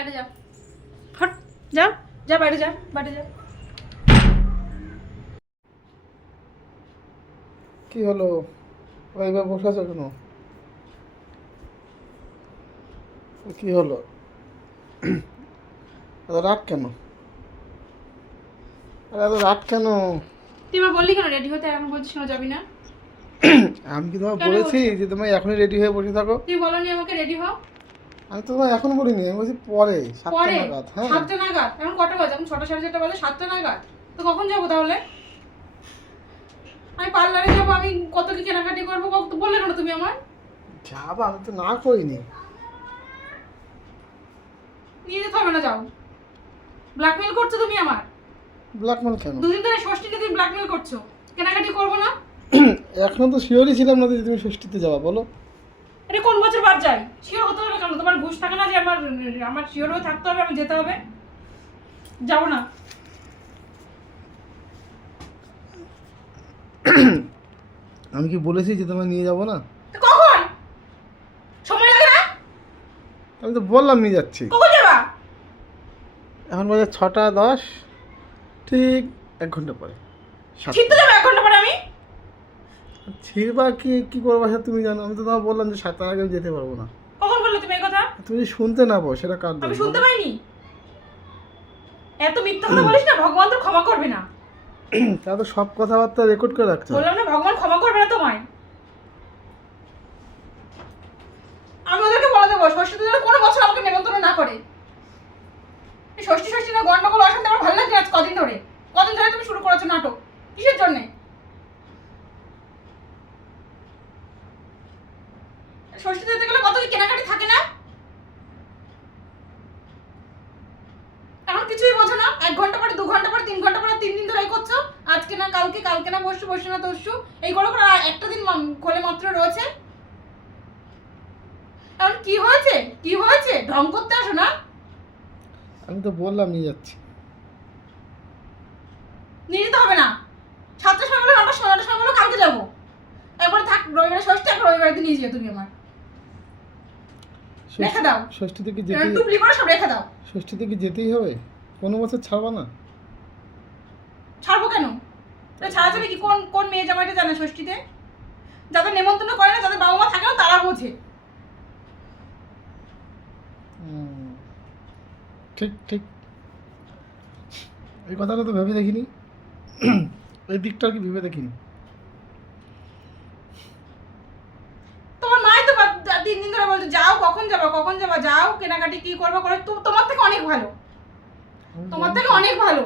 বাইরে যা। বাইরে যা। বাইরে যা কি হলো? ওইবার বসে আছো কেন? কি হলো? এত রাগ কেন? আরে এত রাগ কেন? তুই এবার বললি কেন রেডি হতে? এখন বলছিস কেন যাবি না? আমি কি তোমায় বলেছি যে তুমি এখনই রেডি হয়ে বসে থাকো? তুই বলনি আমাকে রেডি হও। আমি তো তোমায় এখন বলিনি আমি বলছি পরে সাতটা নাগাদ হ্যাঁ। সাতটা নাগাদ? এখন কটা বাজে? এখন ছটা সাড়ে চারটা বাজে সাতটা নাগাদ? তো কখন যাব তাহলে? আমি পার্লারে যাব আমি কত কি কেনাকাটি করব? কত বললে কেন তুমি আমার যাব আমি তো না করিনি নিয়ে যেতে হবে না যাও। ব্ল্যাকমেল করছ তুমি আমার? ব্ল্যাকমেল কেন? দুদিন ধরে ষষ্ঠীতে তুমি ব্ল্যাকমেল করছ। কেনাকাটি করব না? এখনও তো শিওরই ছিলাম না যে তুমি ষষ্ঠীতে যাবা বলো। এটা কোন বছর বাদ যাই ঘুষ থাকে না যে আমার আমার শিওর হয়ে থাকতে হবে আমি যেতে হবে। যাব না। আমি কি বলেছি যে তোমায় নিয়ে যাব না? কখন? সময় লাগে না? আমি তো বললাম নিয়ে যাচ্ছি। কখন যাবা? এখন বাজে ছটা দশ ঠিক এক ঘণ্টা পরে। ছিটতে যাব এক ঘণ্টা পরে আমি? ছিড়বা কি কি করব সেটা তুমি জানো। আমি তো তোমার বললাম যে সাতটার আগে আমি যেতে পারব না। তুমি যদি শুনতে না পাও সেটা কার আমি শুনতে পাইনি। এত মিথ্যা কথা বলিস না ভগবান তো ক্ষমা করবে না। তা তো সব কথাবার্তা রেকর্ড করে রাখতে হবে। বললাম না ভগবান ক্ষমা করবে না তোমায় আমি ওদেরকে বলে দেবো ষষ্ঠীতে যেন কোনো বছর আমাকে নেমন্তন্ন না করে এই ষষ্ঠী ষষ্ঠী না গন্ডগোল অশান্তি আমার ভালো লাগছে আজ কদিন ধরে কদিন ধরে তুমি শুরু করেছ নাটক কিসের জন্যে ষষ্ঠীতে যেতে গেলে কত কি কেনাকাটি থাকে না এখন কিছুই বোঝো না এক ঘণ্টা পরে দু ঘণ্টা পরে তিন ঘণ্টা পরে তিন দিন ধরে এই করছ আজকে না কালকে কালকে না বসু বসু না তসু। এই করে করে একটা দিন খোলে মাত্র রয়েছে। এখন কি হয়েছে? কি হয়েছে? ঢং করতে আসো না। আমি তো বললাম নিয়ে যাচ্ছি। নিয়ে যেতে হবে না। সাতটার সময় বলো নটার সময় নটার সময় বলো কালকে যাব। একবার থাক রবিবারে ষষ্ঠী একবার রবিবার দিন নিয়ে যেও তুমি আমার। ষষ্ঠী- রেখে দাও। ষষ্ঠী থেকে যেতেই টুপলি করে সব রেখে দাও। ষষ্ঠীতে কি যেতেই হবে? কোনো বছর ছাড়বা না। এটা ছাড়া যাবে কি কোন কোন মেয়ে জামাইটা জানে ষষ্ঠীতে? যাদের নেমন্তন্ন করে না যাদের বাবা মা থাকে না তারা বোঝে। ঠিক ঠিক। এই কথাটা তো ভেবে দেখিনি। এই দিকটা কি ভেবে দেখিনি। তোমার মাই তো তিন দিন ধরে বলছে যাও কখন যাবা কখন যাবা যাও কেনাকাটি কি করবে করে তোমার থেকে অনেক ভালো। তোমার থেকে অনেক ভালো।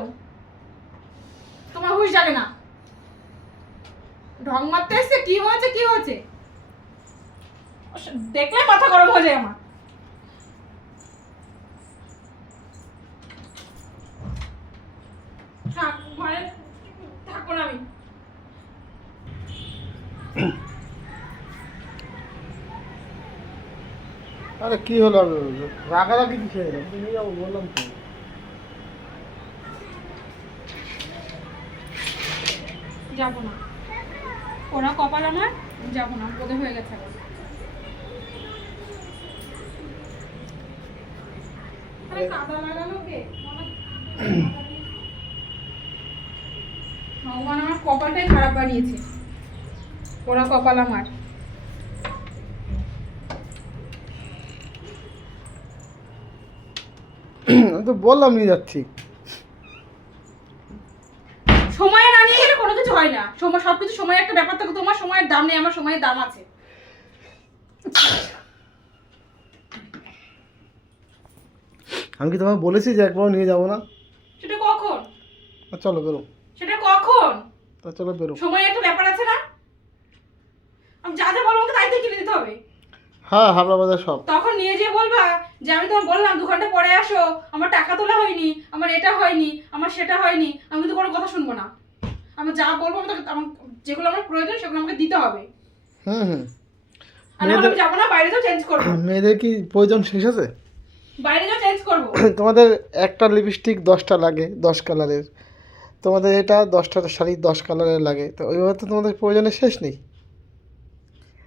তোমার হুশ যাবে না। ঢং মারতে এসছে? কি হয়েছে? কি হয়েছে? দেখলে মাথা গরম হয়ে যায় আমার। থাক থাকব না আমি। আরে কি হলো? রাগারাগি কি খেয়ে নিয়ে যাব বললাম তো। যাব না। ওরা কপাল আমার যাব না বোধে হয়ে গেছে কাদা লাগালো ভগবান আমার কপালটাই খারাপ বানিয়েছে। ওরা কপাল আমার। তো বললাম নিয়ে যাচ্ছি সময়ে না নিয়ে গেলে কোনো কিছু সময় সবকিছু সময়ের একটা ব্যাপার থাকে তোমার সময়ের দাম নেই আমার সময়ের দাম আছে। আমি কি তোমায় বলেছি যে একবার নিয়ে যাব না? সেটা কখন? তা চলো বেরো। সেটা কখন? তা চলো বেরো। সময়ের একটা ব্যাপার আছে না? আমি যা যা বলব আমাকে তাই তো কিনে দিতে হবে। হ্যাঁ হাবড়া বাজার সব। তখন নিয়ে যেয়ে বলবা যে আমি তোমার বললাম দু ঘণ্টা পরে আসো আমার টাকা তোলা হয়নি আমার এটা হয়নি আমার সেটা হয়নি আমি কিন্তু কোনো কথা শুনব না। আমি যা বলব আমার যেগুলো আমার প্রয়োজন সেগুলো আমাকে দিতে হবে। হুম হুম। আমি যাব না বাইরে যাও চেঞ্জ করব। মেয়েদের কি প্রয়োজন শেষ আছে? বাইরে যাও চেঞ্জ করব। তোমাদের একটা লিপস্টিক দশটা লাগে দশ কালারের। তোমাদের এটা দশটা শাড়ি দশ কালারের লাগে। তো ওইভাবে তো তোমাদের প্রয়োজনের শেষ নেই।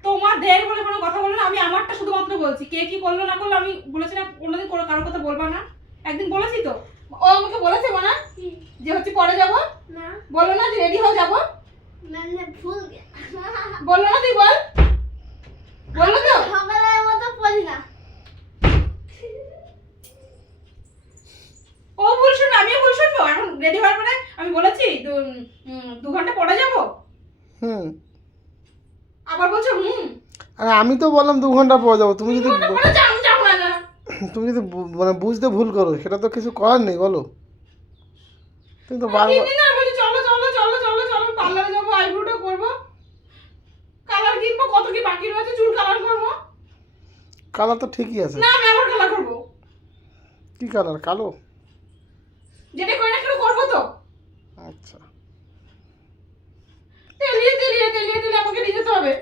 তোমাদের বলে কোনো কথা বলো না আমি আমারটা শুধুমাত্র বলছি। কে কি করল না করল আমি বলেছি না কোনোদিন কোনো কারোর কথা বলবা না। ও আমাকে বলেছে মা যে হচ্ছে পরে যাব। না। বলো না যে রেডি হয়ে যাব। বলল না তুই বল। বলল তো। সকালের মতো না। ও ভুল শুন আমি ভুল তো এখন রেডি হওয়ার পরে আমি বলেছি দু ঘণ্টা পরে যাব। হুম। আবার বলছো হুম। আমি তো বললাম দু ঘণ্টা পরে যাব। তুমি যদি তুমি যদি মানে বুঝতে ভুল করো সেটা তো কিছু করার নেই বলো। তুমি তো বারবার চলো চলো চলো চলো চলো পার্লারে যাব আইব্রোটা করব। কালার কিনবো কত কি বাকি রয়েছে চুল কালার করব? কালার তো ঠিকই আছে। না আমি আবার কালার করব। কি কালার কালো? যেটা করে না কেন করব তো? আচ্ছা। তেলিয়ে তেলিয়ে তেলিয়ে তেলিয়ে আমাকে নিয়ে যেতে হবে।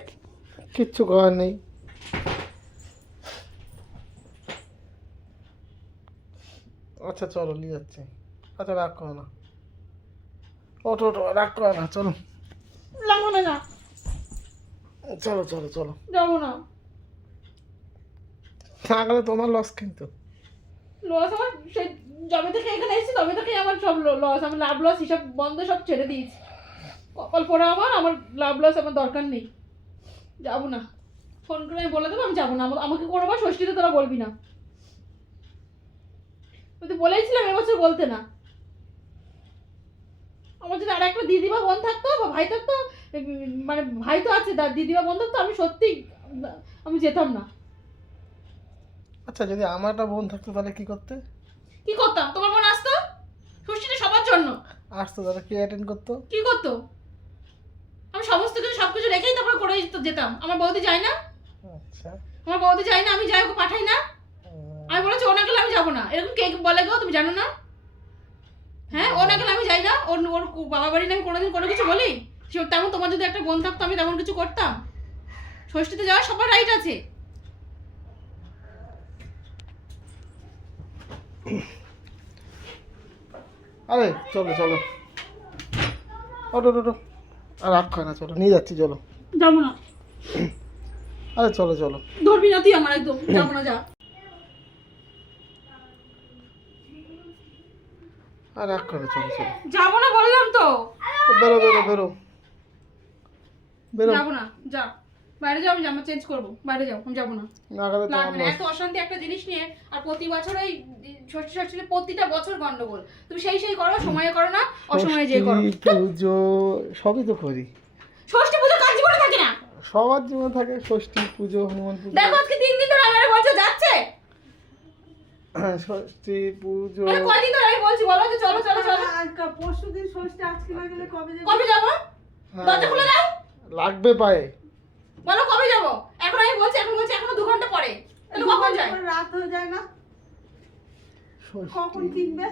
কিচ্ছু করার নেই। আচ্ছা চলো নিয়ে যাচ্ছি। আচ্ছা রাগ করো না। ওঠো ওঠো রাগ করো না চলো। লাগবো না না চলো চলো চলো। যাব না। গেলে তোমার লস কিন্তু। লস আমার সেই জবে থেকে এখানে এসেছি তবে থেকে আমার সব লস আমি লাভ লস হিসাব বন্ধ সব ছেড়ে দিয়েছি। কপাল পরে আমার আমার লাভ লস আমার দরকার নেই। যাব না। ফোন করে আমি বলে দেবো আমি যাব না। আমা- আমাকে কোনোবার ষষ্ঠীতে তোরা বলবি না। আমি তো বলেইছিলাম এবছর বলতে না। আমার যদি আর একটা দিদি বা বোন থাকতো বা ভাই থাকতো মানে ভাই তো আছে দিদি বা বোন থাকতো আমি সত্যি আমি যেতাম না। আচ্ছা যদি আমার একটা বোন থাকতো তাহলে কি করতে? কি করতাম তোমার বোন আসতো? ষষ্ঠীটা সবার জন্য। আসতো তাহলে কে অ্যাটেন্ড করতো? কি করতো? আমি সমস্ত কিছু সব কিছু রেখেই তারপর করে যেত- যেতাম। আমার বৌদি যায় না। আচ্ছা। আমার বৌদি যায় না আমি যাই ওকে পাঠাই না। আমি বলেছি ও না গেলে আমি যাব না। এরকম কে বলে গো তুমি জানো না? হ্যাঁ ও না গেলে আমি যাই না। ওর ওর বাবা বাড়ি না আমি কোনোদিন কোনো কিছু বলি? সে তেমন তোমার যদি একটা বোন থাকতো আমি তেমন কিছু করতাম। ষষ্ঠীতে যাওয়ার সবার রাইট আছে। আরে চলো চলো। ওটো ওটো আর রাগ করে না চলো নিয়ে যাচ্ছি চলো। যাব না। আরে চলো চলো। ধরবি না তুই আমার একদম। যাব না যা। আর রাগ করে চলো চলো। যাব না বললাম তো। বেরো বেরো বেরো। বেরো। যাব না যা। বাইরে যাও আমি জামা চেঞ্জ করব। বাইরে যাও আমি যাব না। লাগবে। এত অশান্তি একটা জিনিস নিয়ে আর প্রতি বছর ওই ষষ্ঠী ষষ্ঠী প্রতিটা বছর গন্ডগোল। তুমি সেই সেই করো সময়ে করো না অসময়ে যে করো। পুজো সবই তো করি। ষষ্ঠী পুজো কাজ করে থাকে না? সবার জীবনে থাকে ষষ্ঠী পুজো হনুমান পুজো। দেখো আজকে তিন দিন ধরে আমার বলছো যাচ্ছে ষষ্ঠী পুজো। কয়দিন ধরে আমি বলছি বলো যে চলো চলো চলো। পরশু দিন ষষ্ঠী আজকে না গেলে কবে যাবে? কবে যাব? হ্যাঁ, দরজা খুলে দাও। লাগবে পায়ে। বলো কবে যাব? এখন আমি বলছি এখন বলছি এখনও দু ঘণ্টা পরে। তাহলে কখন যায়? রাত হয়ে যায় না। কখন কিনবে?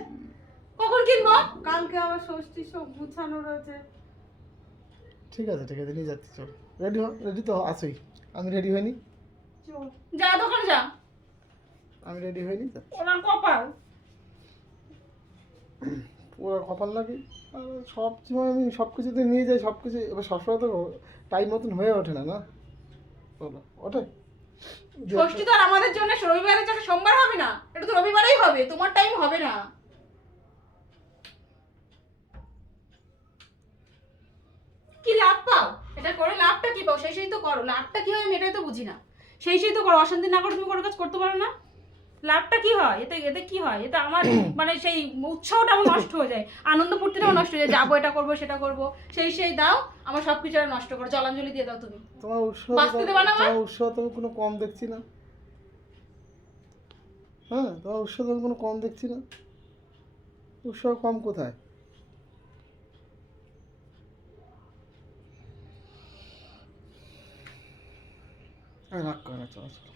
কখন কিনবো? কালকে আবার ষষ্ঠী সব গুছানো রয়েছে। ঠিক আছে ঠিক আছে নিয়ে যাচ্ছি চলো। রেডি হ রেডি তো আসোই আমি রেডি হইনি চল। যা দোকানে যা। আমি রেডি হইনি তো। ওনার কপাল। পুরো কপাল লাগে সব সময় আমি সব কিছুতে নিয়ে যাই সব কিছু এবার সবসময় তো টাইম মতন হয়ে ওঠে না না? বলো ওঠে? ষষ্ঠী তো আর আমাদের জন্য রবিবারের জন্য সোমবার হবে না। এটা তো রবিবারেই হবে তোমার টাইম হবে না। কি লাভ পাও? এটা করে লাভটা কি পাও? সেই সেই তো করো। লাভটা কি হয় আমি এটাই তো বুঝি না। সেই সেই তো করো। অশান্তি না করে তুমি কোনো কাজ করতে পারো না। লাভটা কি হয়? এতে এতে কি হয়? এটা আমার মানে সেই উৎসাহটা আমার নষ্ট হয়ে যায়। আনন্দ ফুর্তিটাও নষ্ট হয়ে যায়। যাব এটা করব সেটা করব। সেই সেই দাও আমার সব কিছু নষ্ট করো। জলাঞ্জলি দিয়ে দাও তুমি। তোমার উৎসাহ বাঁচতে দেবা না আমার? তোমার উৎসাহ তো আমি কোনো কম দেখছি না। হ্যাঁ তোমার উৎসাহ তো আমি কোনো কম দেখছি না। উৎসাহ কম কোথায়? রাগ করে না, চলো চলো।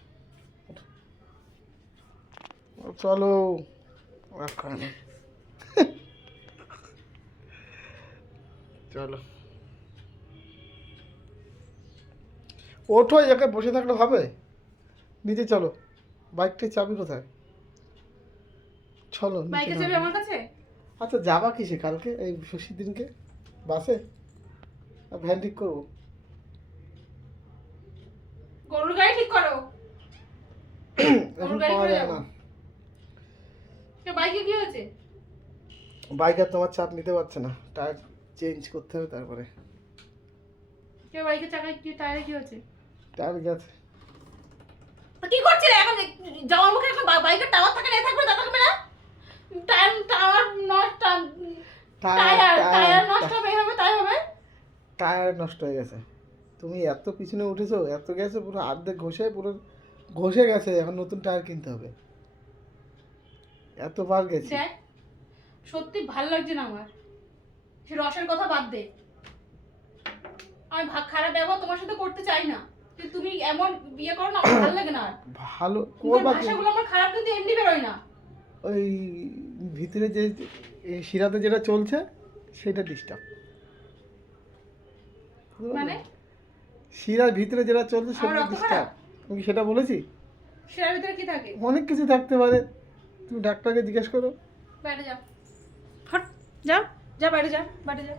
চলো রাগ করে না। চলো। ওঠো একে বসে থাকলে হবে? নিচে চলো। বাইকটার চাবি কোথায়? চলো আমার কাছে? আচ্ছা যাবা কিসে কালকে এই ষষ্ঠীর দিনকে? বাসে? ভ্যান ঠিক করব? গরুর গাড়ি ঠিক করো। এখন পাওয়া যায়। না। বাইকে কি হয়েছে? বাইক আর তোমার চাপ নিতে পারছে না। টায়ার চেঞ্জ করতে হবে তারপরে। কে বাইকের চাকায় কি টায়ারে কি হচ্ছে টায়ার গেছে। কি করছিলে এখন? যাওয়ার মুখে এখন বাইকের টাওয়ার থাকে না থাকবে তা থাকবে না? টায়ার টাওয়ার নষ্ট টায়ার টায়ার নষ্ট হবে হবে তাই হবে? টায়ার নষ্ট হয়ে গেছে। তুমি এত পিছনে উঠেছো এত গেছে পুরো আর্ধেক ঘষে পুরো ঘষে গেছে এখন নতুন টায়ার কিনতে হবে। এতবার গেছি। দেখ সত্যি ভালো লাগছে না আমার। সে রসের কথা বাদ দে। আমি ভাগ খারাপ ব্যবহার তোমার সাথে করতে চাই না। কিন্তু তুমি এমন বিয়ে করো না আমার ভালো লাগে না আর। ভালো তোমার করবা কি? ভাষাগুলো আমার খারাপ কিন্তু এমনি বেরোয় না। ওই ভিতরে যে এই শিরাতে যেটা চলছে সেটা ডিস্টার্ব মানে? শিরার ভিতরে যেটা চলছে আমার সেটা ডিস্টার্ব খারাপ? আমি কি সেটা বলেছি? সেটার ভিতরে কি থাকে? অনেক কিছু থাকতে পারে। তুমি ডাক্তারকে জিজ্ঞেস করো। বাইরে যাও। হট যাও যা বাইরে যা বাইরে যা